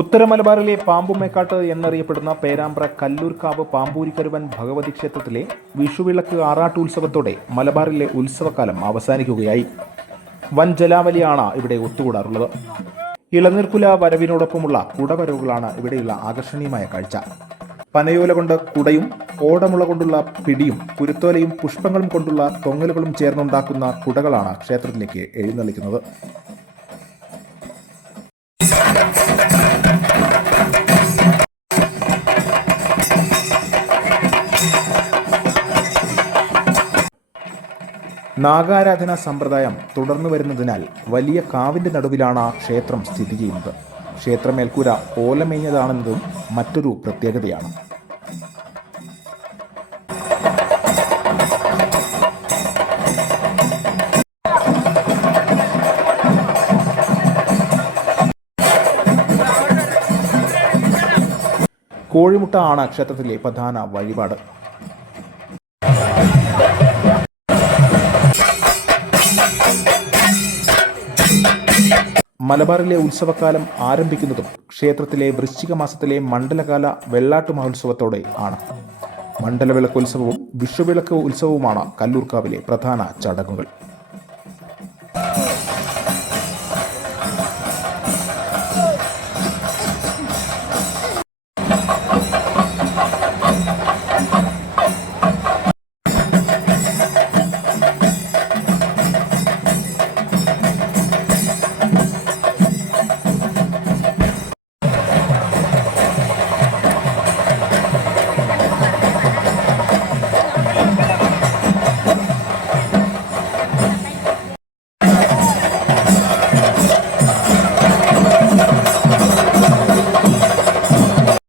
ഉത്തര മലബാറിലെ പാമ്പുമേക്കാട്ട് എന്നറിയപ്പെടുന്ന പേരാമ്പ്ര കല്ലൂർക്കാവ് പാമ്പൂരിക്കരുവൻ ഭഗവതി ക്ഷേത്രത്തിലെ വിഷുവിളക്ക് ആറാട്ടുത്സവത്തോടെ മലബാറിലെ ഉത്സവകാലം അവസാനിക്കുകയായി. വൻ ജലാവലിയാണ് ഇവിടെ ഒത്തുകൂടാറുള്ളത്. ഇളനീർക്കുല വരവിനോടൊപ്പമുള്ള കുടവരവുകളാണ് ഇവിടെയുള്ള ആകർഷണീയമായ കാഴ്ച. പനയോല കൊണ്ട് കുടയും ഓടമുള കൊണ്ടുള്ള പിടിയും കുരുത്തോലയും പുഷ്പങ്ങളും കൊണ്ടുള്ള തൊങ്ങലുകളും ചേർന്നുണ്ടാക്കുന്ന കുടകളാണ് ക്ഷേത്രത്തിലേക്ക് എഴുന്നള്ളിക്കുന്നത്. നാഗാരാധനാ സമ്പ്രദായം തുടർന്നു വരുന്നതിനാൽ വലിയ കാവിൻ്റെ നടുവിലാണ് ക്ഷേത്രം സ്ഥിതി ചെയ്യുന്നത്. ക്ഷേത്രമേൽക്കൂര ഓലമേഞ്ഞതാണെന്നതും മറ്റൊരു പ്രത്യേകതയാണ്. കോഴിമുട്ട ആണ് ക്ഷേത്രത്തിലെ പ്രധാന വഴിപാട്. മലബാറിലെ ഉത്സവകാലം ആരംഭിക്കുന്നതും ക്ഷേത്രത്തിലെ വൃശ്ചിക മാസത്തിലെ മണ്ഡലകാല വെള്ളാട്ട് മഹോത്സവത്തോടെ ആണ്. മണ്ഡലവിളക്ക് ഉത്സവവും വിഷുവിളക്ക് ഉത്സവവുമാണ് കല്ലൂർക്കാവിലെ പ്രധാന ചടങ്ങുകൾ.